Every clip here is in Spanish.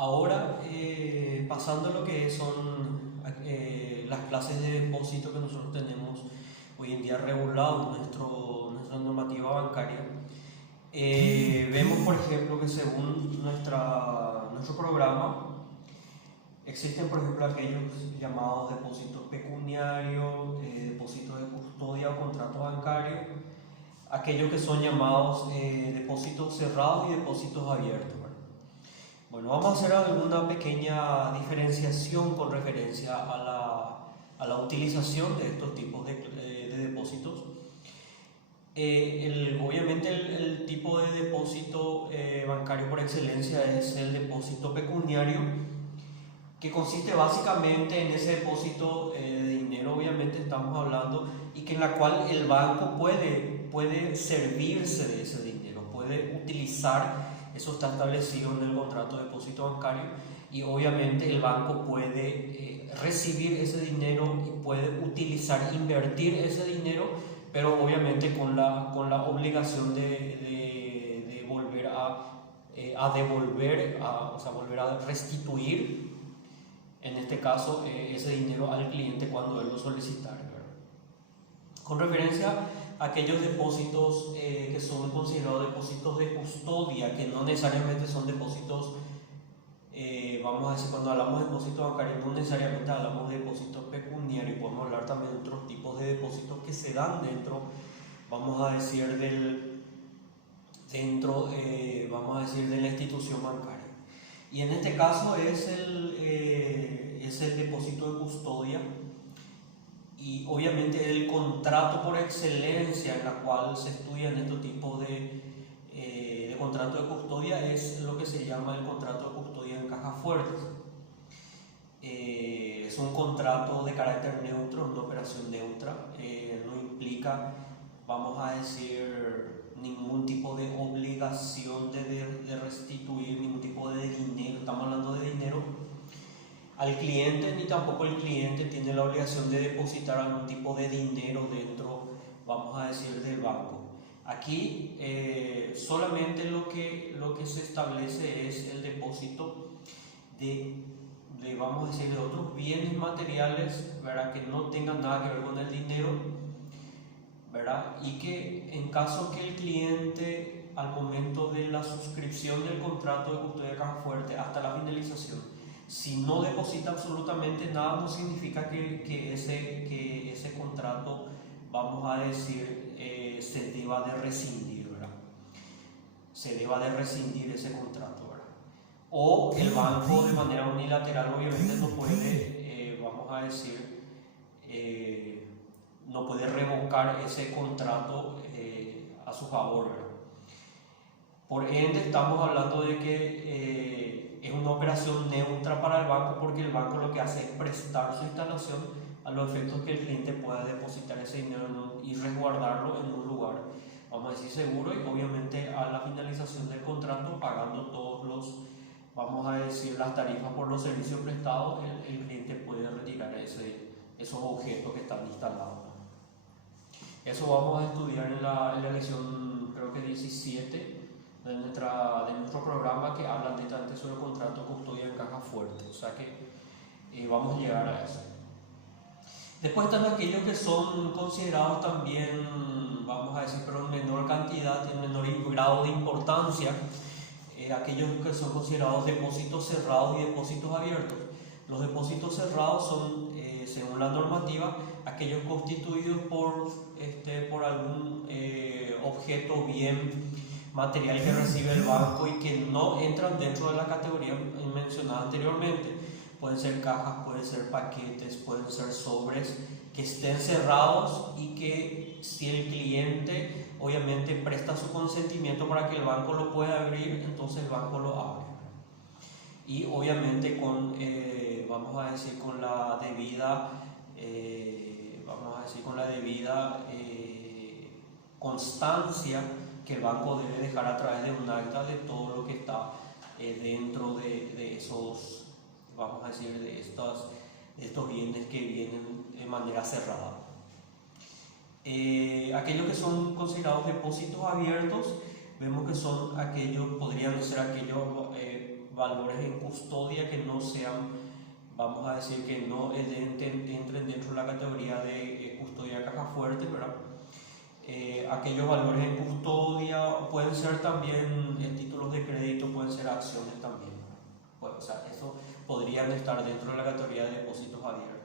Ahora, pasando a lo que son las clases de depósito que nosotros tenemos hoy en día regulado en nuestra normativa bancaria, vemos, por ejemplo, que según nuestro programa, existen, por ejemplo, aquellos llamados depósitos pecuniarios, depósitos de custodia o contrato bancario, aquellos que son llamados depósitos cerrados y depósitos abiertos. Bueno, vamos a hacer alguna pequeña diferenciación con referencia a la utilización de estos tipos de depósitos. Obviamente el tipo de depósito bancario por excelencia es el depósito pecuniario, que consiste básicamente en ese depósito de dinero, obviamente estamos hablando, y que en la cual el banco puede servirse de ese dinero, puede utilizar. Eso está establecido en el contrato de depósito bancario, y obviamente el banco puede recibir ese dinero y puede utilizar, invertir ese dinero, pero obviamente con la obligación de volver a devolver, o sea, volver a restituir, en este caso, ese dinero al cliente cuando él lo solicitara. Con referencia a aquellos depósitos que son considerados depósitos de custodia, que no necesariamente son depósitos, vamos a decir, cuando hablamos de depósitos bancarios, no necesariamente hablamos de depósitos pecuniarios, podemos hablar también de otros tipos de depósitos que se dan dentro, vamos a decir, vamos a decir, de la institución bancaria. Y en este caso es el depósito de custodia, y obviamente el contrato por excelencia en la cual se estudian estos tipos de contrato de custodia es lo que se llama el contrato de custodia en cajas fuertes. Es un contrato de carácter neutro, una operación neutra, no implica, vamos a decir, ningún tipo de obligación de restituir ningún tipo de dinero, estamos hablando de dinero al cliente, ni tampoco el cliente tiene la obligación de depositar algún tipo de dinero dentro, vamos a decir, del banco. Aquí solamente lo que se establece es el depósito vamos a decir, de otros bienes materiales, ¿verdad?, que no tengan nada que ver con el dinero, ¿verdad?, y que en caso que el cliente, al momento de la suscripción del contrato de custodia de caja fuerte hasta la finalización, si no deposita absolutamente nada, no significa que ese contrato, vamos a decir, se deba de rescindir, ¿verdad? Se deba de rescindir ese contrato, ¿verdad? O el banco de manera unilateral obviamente no puede, vamos a decir, no puede revocar ese contrato a su favor, ¿verdad? Por ende, estamos hablando de que es una operación neutra para el banco, porque el banco lo que hace es prestar su instalación a los efectos que el cliente pueda depositar ese dinero y resguardarlo en un lugar, vamos a decir, seguro, y obviamente a la finalización del contrato, pagando todos los, vamos a decir, las tarifas por los servicios prestados, el cliente puede retirar esos objetos que están instalados. Eso vamos a estudiar en la lección, creo que 17 de nuestro programa, que habla netamente sobre el contrato de custodia en caja fuerte, o sea que vamos a llegar a eso. Después están aquellos que son considerados también, vamos a decir, pero en menor cantidad, en menor grado de importancia, aquellos que son considerados depósitos cerrados y depósitos abiertos. Los depósitos cerrados son, según la normativa, aquellos constituidos por algún objeto, bien material que recibe el banco y que no entran dentro de la categoría mencionada anteriormente. Pueden ser cajas, pueden ser paquetes, pueden ser sobres que estén cerrados, y que si el cliente obviamente presta su consentimiento para que el banco lo pueda abrir, entonces el banco lo abre. Y obviamente vamos a decir, con la debida constancia que el banco debe dejar a través de un acta de todo lo que está dentro de esos, vamos a decir, de estos bienes que vienen de manera cerrada. Aquellos que son considerados depósitos abiertos, vemos que son aquellos, podrían ser aquellos, valores en custodia que no sean, vamos a decir, que no entren dentro de la categoría de custodia de caja fuerte, ¿verdad? Aquellos valores en custodia pueden ser también títulos de crédito, pueden ser acciones también. Bueno, o sea, eso podrían estar dentro de la categoría de depósitos abiertos.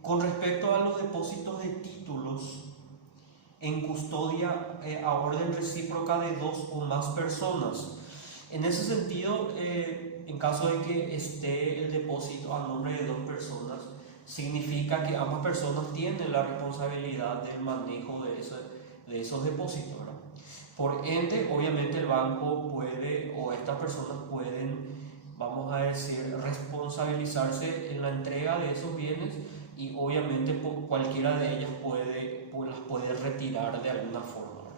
Con respecto a los depósitos de títulos en custodia a orden recíproca de dos o más personas, en ese sentido, en caso de que esté el depósito a nombre de dos personas, significa que ambas personas tienen la responsabilidad del manejo de esos depósitos, ¿verdad? Por ende, obviamente el banco puede, o estas personas pueden, vamos a decir, responsabilizarse en la entrega de esos bienes, y obviamente cualquiera de ellas las puede retirar de alguna forma.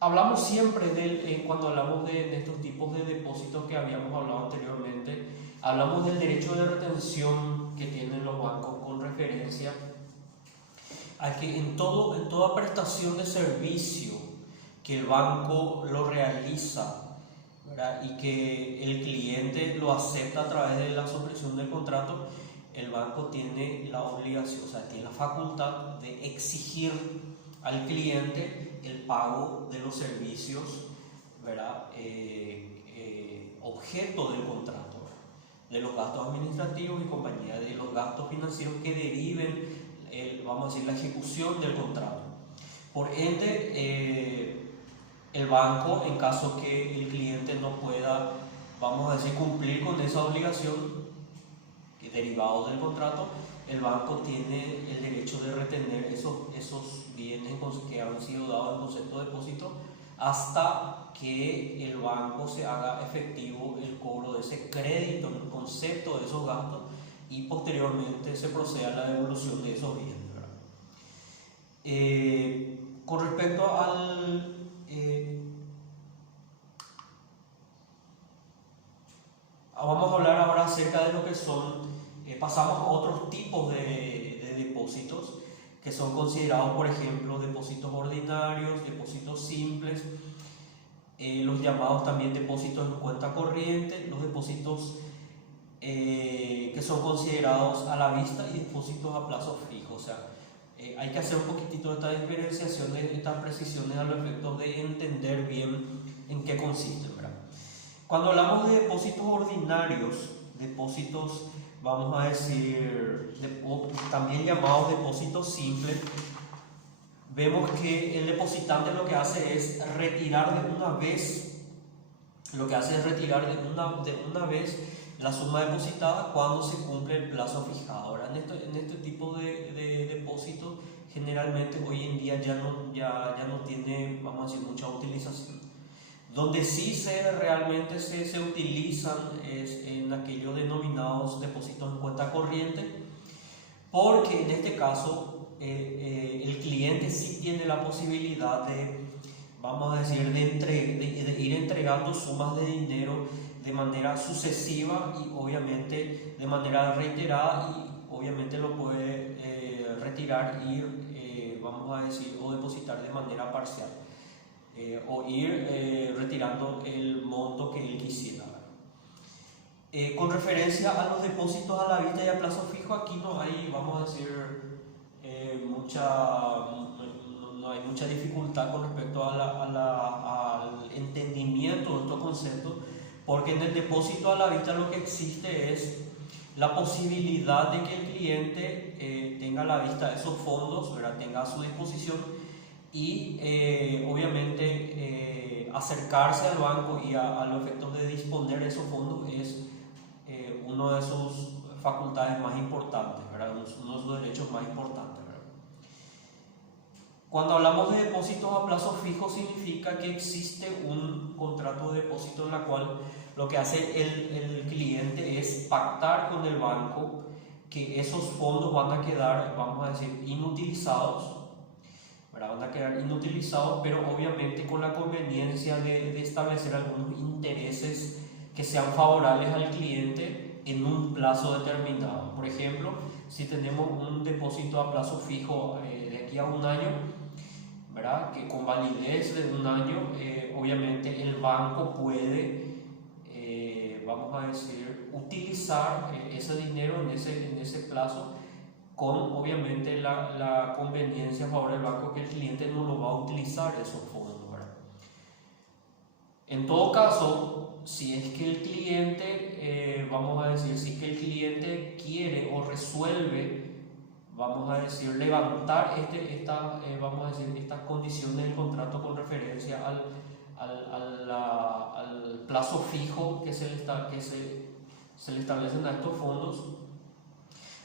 Hablamos siempre cuando hablamos de estos tipos de depósitos que habíamos hablado anteriormente, hablamos del derecho de retención que tienen los bancos con referencia a que en toda prestación de servicio que el banco lo realiza, ¿verdad?, y que el cliente lo acepta a través de la suscripción del contrato, el banco tiene la obligación, o sea, tiene la facultad de exigir al cliente el pago de los servicios, ¿verdad?, objeto del contrato, ¿verdad?, de los gastos administrativos y compañía, de los gastos financieros que deriven, vamos a decir, la ejecución del contrato. Por ende, el banco, en caso que el cliente no pueda, vamos a decir, cumplir con esa obligación derivado del contrato, el banco tiene el derecho de retener esos bienes que han sido dados en concepto de depósito hasta que el banco se haga efectivo el cobro de ese crédito en concepto de esos gastos y posteriormente se proceda a la devolución de esos bienes, ¿verdad? Con respecto al vamos a hablar ahora acerca de lo que son, pasamos a otros tipos de depósitos que son considerados, por ejemplo, depósitos ordinarios, depósitos simples, los llamados también depósitos en cuenta corriente, los depósitos que son considerados a la vista y depósitos a plazo fijo. O sea, hay que hacer un poquitito de estas diferenciaciones, estas precisiones a los efectos de entender bien en qué consisten, ¿verdad? Cuando hablamos de depósitos ordinarios, depósitos, vamos a decir, también llamados depósitos simples, vemos que el depositante lo que hace es retirar de una vez, la suma depositada cuando se cumple el plazo fijado. Ahora, en este tipo de depósitos, generalmente hoy en día ya no tiene, vamos a decir, mucha utilización. Donde sí realmente se utilizan es en aquellos denominados depósitos en cuenta corriente, porque en este caso el cliente sí tiene la posibilidad de, vamos a decir, de ir entregando sumas de dinero de manera sucesiva y obviamente de manera reiterada, y obviamente lo puede retirar y vamos a decir, o depositar de manera parcial. O ir retirando el monto que él quisiera. Con referencia a los depósitos a la vista y a plazo fijo, aquí no hay, vamos a decir, no hay mucha dificultad con respecto al entendimiento de estos conceptos, porque en el depósito a la vista lo que existe es la posibilidad de que el cliente tenga a la vista esos fondos, ¿verdad?, tenga a su disposición, y obviamente acercarse al banco y a los efectos de disponer de esos fondos es uno de sus facultades más importantes, ¿verdad?, uno de sus derechos más importantes, ¿verdad? Cuando hablamos de depósitos a plazo fijo, significa que existe un contrato de depósito en la cual lo que hace el cliente es pactar con el banco que esos fondos van a quedar, vamos a decir, inutilizados, van a quedar inutilizados, pero obviamente con la conveniencia de establecer algunos intereses que sean favorables al cliente en un plazo determinado. Por ejemplo, si tenemos un depósito a plazo fijo de aquí a un año, ¿verdad? Que con validez de un año, obviamente el banco puede, vamos a decir, utilizar ese dinero en ese plazo, con obviamente la conveniencia a favor del banco que el cliente no lo va a utilizar esos fondos, ¿verdad? En todo caso, si es que el cliente, vamos a decir, si es que el cliente quiere o resuelve, vamos a decir, levantar vamos a decir, estas condiciones del contrato con referencia al plazo fijo que se le establecen a estos fondos,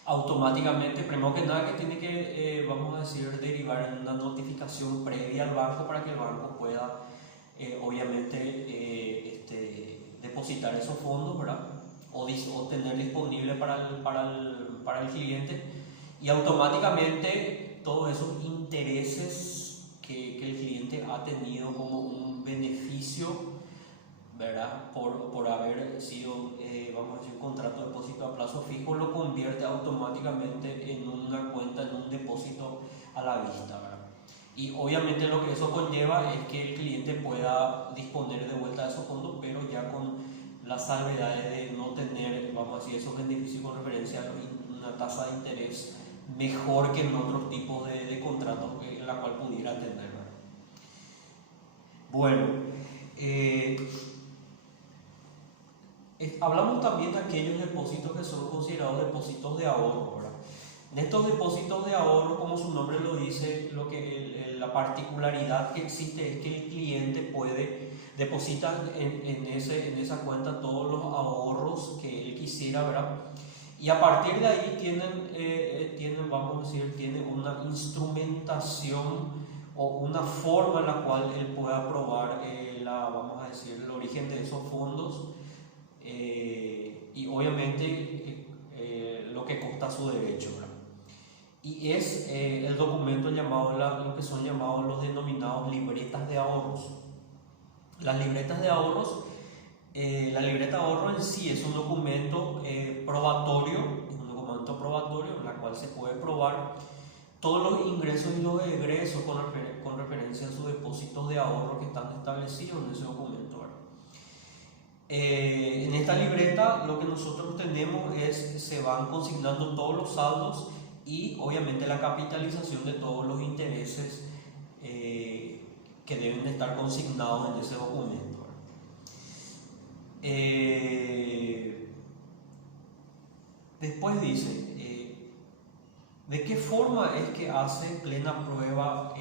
automáticamente, primero que nada, que tiene que, vamos a decir, derivar en una notificación previa al banco para que el banco pueda, obviamente, depositar esos fondos, ¿verdad? O tener disponible para el cliente, y automáticamente todos esos intereses que el cliente ha tenido como un beneficio, ¿verdad? Por haber sido, vamos a decir, un contrato de depósito a plazo fijo, lo convierte automáticamente en una cuenta, en un depósito a la vista, ¿verdad? Y obviamente lo que eso conlleva es que el cliente pueda disponer de vuelta de esos fondos, pero ya con la salvedad de no tener, vamos a decir, esos beneficios con referencia a una tasa de interés mejor que en otros tipos de contratos en la cual pudiera tener, ¿verdad? Bueno, hablamos también de aquellos depósitos que son considerados depósitos de ahorro, ¿verdad? En estos depósitos de ahorro, como su nombre lo dice, la particularidad que existe es que el cliente puede depositar en esa cuenta todos los ahorros que él quisiera, ¿verdad? Y a partir de ahí tienen, vamos a decir, tienen una instrumentación o una forma en la cual él pueda probar vamos a decir, el origen de esos fondos, y obviamente lo que consta su derecho, ¿verdad? Y es el documento llamado, lo que son llamados los denominados libretas de ahorros. Las libretas de ahorros, la libreta de ahorro en sí es un documento probatorio, en la cual se puede probar todos los ingresos y los egresos con referencia a sus depósitos de ahorro que están establecidos en ese documento, ¿verdad? En esta libreta lo que nosotros tenemos se van consignando todos los saldos y obviamente la capitalización de todos los intereses que deben de estar consignados en ese documento, ¿verdad? Después dice, ¿de qué forma es que hace plena prueba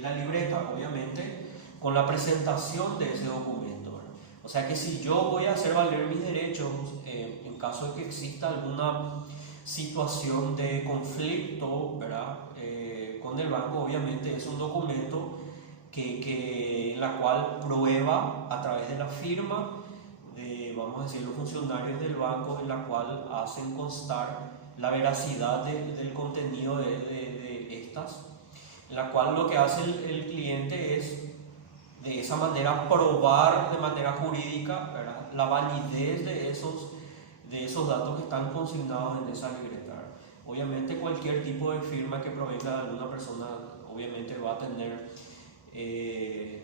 la libreta? Obviamente con la presentación de ese documento, ¿verdad? O sea que si yo voy a hacer valer mis derechos, en caso de que exista alguna situación de conflicto, ¿verdad? Con el banco, obviamente es un documento en la cual prueba a través de la firma de, vamos a decir, los funcionarios del banco, en la cual hacen constar la veracidad del contenido de estas, en la cual lo que hace el cliente es de esa manera probar de manera jurídica, ¿verdad?, la validez de esos datos que están consignados en esa libreta. Obviamente cualquier tipo de firma que provenga de alguna persona obviamente va a tener,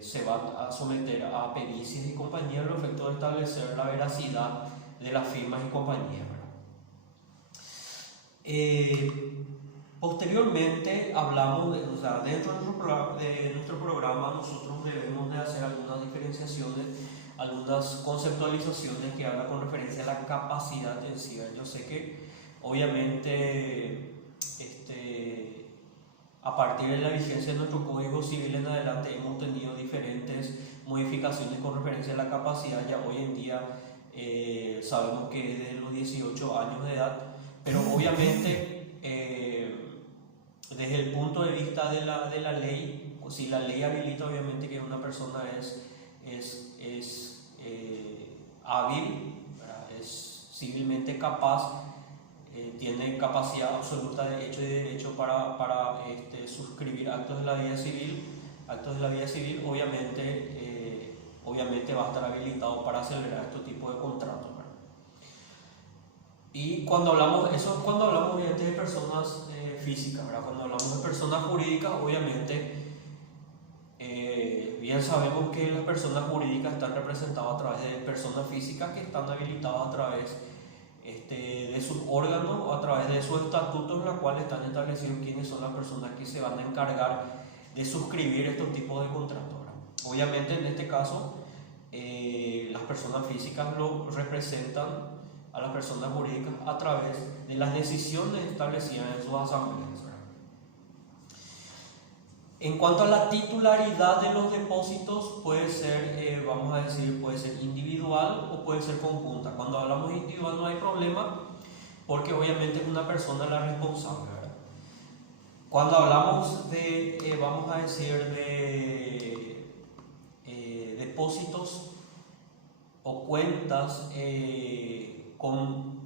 se va a someter a pericias y compañía a los efectos de establecer la veracidad de las firmas y compañías, ¿verdad? Posteriormente hablamos o sea, dentro de nuestro programa nosotros debemos de hacer algunas diferenciaciones, algunas conceptualizaciones que hablan con referencia a la capacidad en sí. Yo sé que obviamente a partir de la vigencia de nuestro Código Civil en adelante hemos tenido diferentes modificaciones con referencia a la capacidad. Ya hoy en día sabemos que es de los 18 años de edad, pero obviamente desde el punto de vista de la ley, si la ley habilita obviamente que una persona es hábil, ¿verdad?, es civilmente capaz, tiene capacidad absoluta de hecho y de derecho para suscribir actos de la vida civil, obviamente va a estar habilitado para celebrar este tipo de contratos, ¿verdad? Y cuando hablamos obviamente de personas físicas, ¿verdad? Cuando hablamos de personas jurídicas, obviamente sabemos que las personas jurídicas están representadas a través de personas físicas que están habilitadas a través de sus órganos o a través de sus estatutos, en los cuales están establecidos quiénes son las personas que se van a encargar de suscribir estos tipos de contratos. Obviamente en este caso las personas físicas lo representan a las personas jurídicas a través de las decisiones establecidas en sus asambleas. En cuanto a la titularidad de los depósitos, puede ser, vamos a decir, puede ser individual o puede ser conjunta. Cuando hablamos de individual no hay problema, porque obviamente es una persona la responsable, ¿verdad? Cuando hablamos de, vamos a decir, de depósitos o cuentas con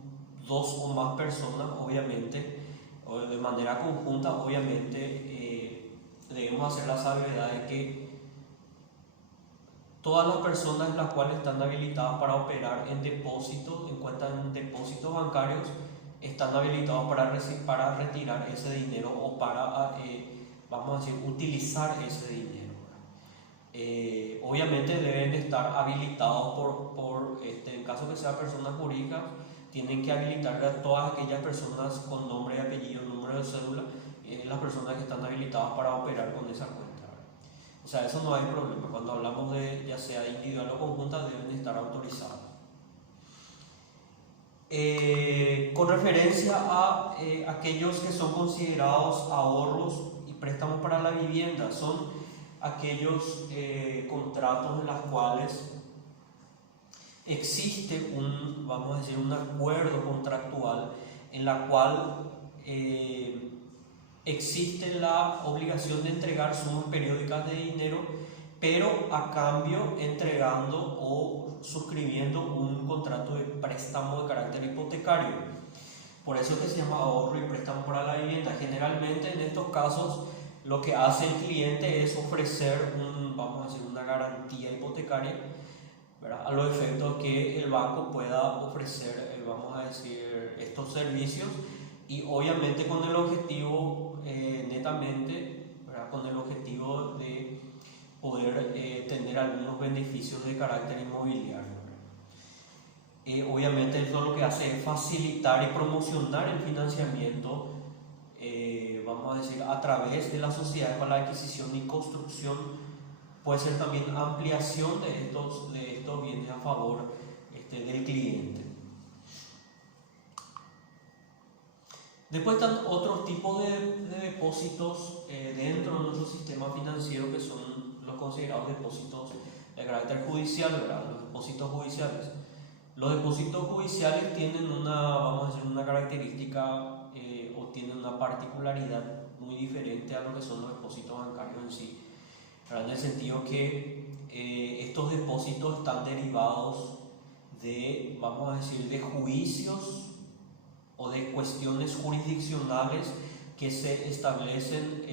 dos o más personas, obviamente, o de manera conjunta, obviamente, debemos hacer la salvedad de que todas las personas las cuales están habilitadas para operar en depósitos, en cuentas en depósitos bancarios, están habilitados para retirar ese dinero o para, vamos a decir, utilizar ese dinero. Obviamente deben estar habilitados en caso que sean personas jurídicas, tienen que habilitar a todas aquellas personas con nombre y apellido, número de cédula, las personas que están habilitadas para operar con esa cuenta. O sea, eso no hay problema. Cuando hablamos de ya sea individual o conjunta, deben estar autorizados. Con referencia a aquellos que son considerados ahorros y préstamos para la vivienda, son aquellos contratos en los cuales existe vamos a decir, un acuerdo contractual en la cual existe la obligación de entregar sumas periódicas de dinero, pero a cambio entregando o suscribiendo un contrato de préstamo de carácter hipotecario. Por eso es que se llama ahorro y préstamo para la vivienda. Generalmente en estos casos lo que hace el cliente es ofrecer vamos a decir, una garantía hipotecaria, ¿verdad?, a los efectos que el banco pueda ofrecer, vamos a decir, estos servicios, y obviamente con el objetivo netamente, ¿verdad?, con el objetivo de poder tener algunos beneficios de carácter inmobiliario. Obviamente eso lo que hace es facilitar y promocionar el financiamiento, vamos a decir, a través de las sociedades para la adquisición y construcción. Puede ser también ampliación de estos bienes a favor del cliente. Después están otros tipos de depósitos dentro de nuestro sistema financiero, que son los considerados depósitos de carácter judicial, ¿verdad?, los depósitos judiciales. Los depósitos judiciales tienen vamos a decir, una característica o tienen una particularidad muy diferente a lo que son los depósitos bancarios en sí, ¿verdad?, en el sentido que estos depósitos están derivados de, vamos a decir, de juicios o de cuestiones jurisdiccionales que se establecen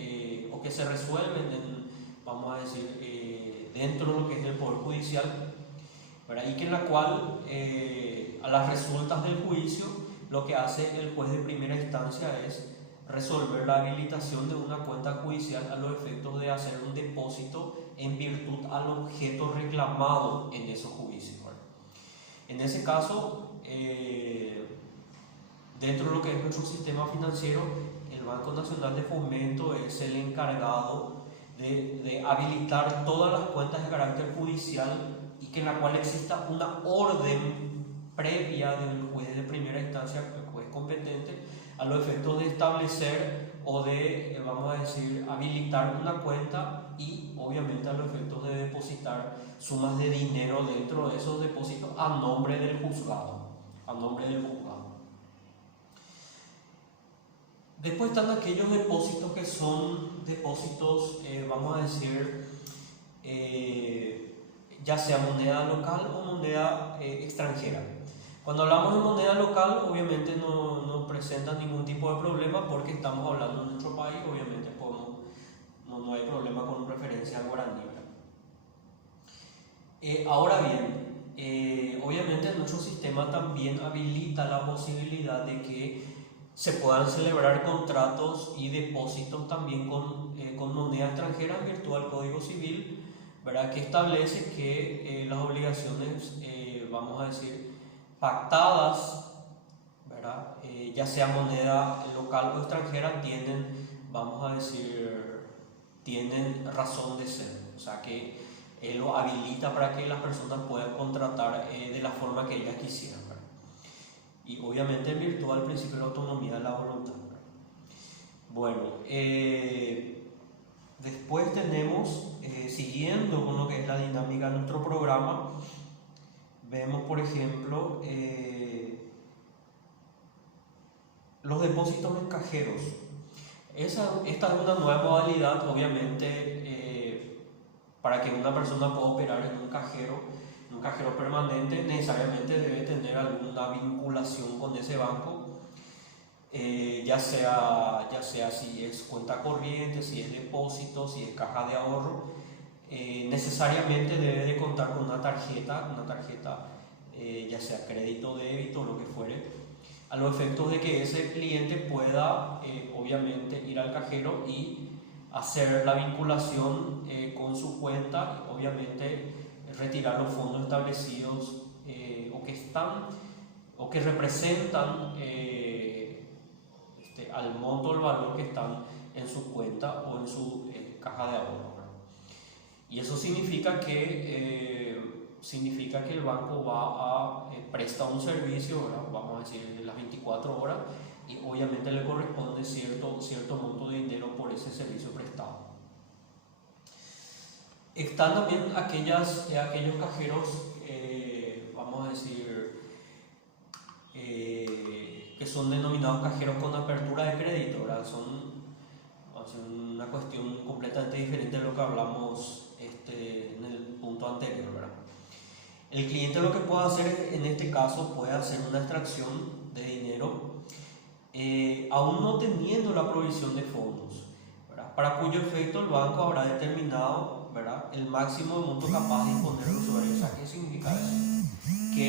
o que se resuelven vamos a decir, dentro de lo que es el Poder Judicial, ¿verdad?, y que en la cual a las resultas del juicio lo que hace el juez de primera instancia es resolver la habilitación de una cuenta judicial a los efectos de hacer un depósito en virtud al objeto reclamado en esos juicios, ¿verdad? En ese caso, dentro de lo que es nuestro sistema financiero, el Banco Nacional de Fomento es el encargado de habilitar todas las cuentas de carácter judicial y que en la cual exista una orden previa del juez de primera instancia, el juez competente, a los efectos de establecer o de, vamos a decir, habilitar una cuenta y obviamente a los efectos de depositar sumas de dinero dentro de esos depósitos a nombre del juzgado. Después están aquellos depósitos que son depósitos, vamos a decir, ya sea moneda local o moneda extranjera. Cuando hablamos de moneda local, obviamente no presenta ningún tipo de problema porque estamos hablando de nuestro país, obviamente no hay problema con referencia al guaraní. Ahora bien, obviamente nuestro sistema también habilita la posibilidad de que se puedan celebrar contratos y depósitos también con moneda extranjera en virtud del Código Civil, ¿verdad? Que establece que las obligaciones, vamos a decir, pactadas, ¿verdad? Ya sea moneda local o extranjera, vamos a decir, tienen razón de ser, o sea que lo habilita para que las personas puedan contratar de la forma que ellas quisieran, ¿verdad? Y obviamente en virtud del principio de la autonomía de la voluntad, ¿verdad? Bueno, después tenemos, siguiendo con lo que es la dinámica de nuestro programa, vemos por ejemplo los depósitos en cajeros. Esta es una nueva modalidad, obviamente, para que una persona pueda operar en un cajero permanente, necesariamente debe tener alguna vinculación con ese banco, ya sea si es cuenta corriente, si es depósito, si es caja de ahorro, necesariamente debe de contar con una tarjeta, ya sea crédito, débito, lo que fuere, a los efectos de que ese cliente pueda obviamente ir al cajero y hacer la vinculación con su cuenta, y obviamente retirar los fondos establecidos o que representan al monto o el valor que están en su cuenta o en su caja de ahorro, ¿verdad? Y eso significa que el banco va a prestar un servicio, ¿verdad? Vamos a decir de las 24 horas, y obviamente le corresponde cierto monto de dinero por ese servicio prestado. Están también aquellos cajeros, vamos a decir, que son denominados cajeros con apertura de crédito, ¿verdad? Son una cuestión completamente diferente de lo que hablamos en el punto anterior, ¿verdad? El cliente lo que puede hacer en este caso puede hacer una extracción de dinero aún no teniendo la provisión de fondos, ¿verdad? Para cuyo efecto el banco habrá determinado, ¿verdad?, el máximo de monto capaz de imponer sobre esa. ¿Qué significa eso?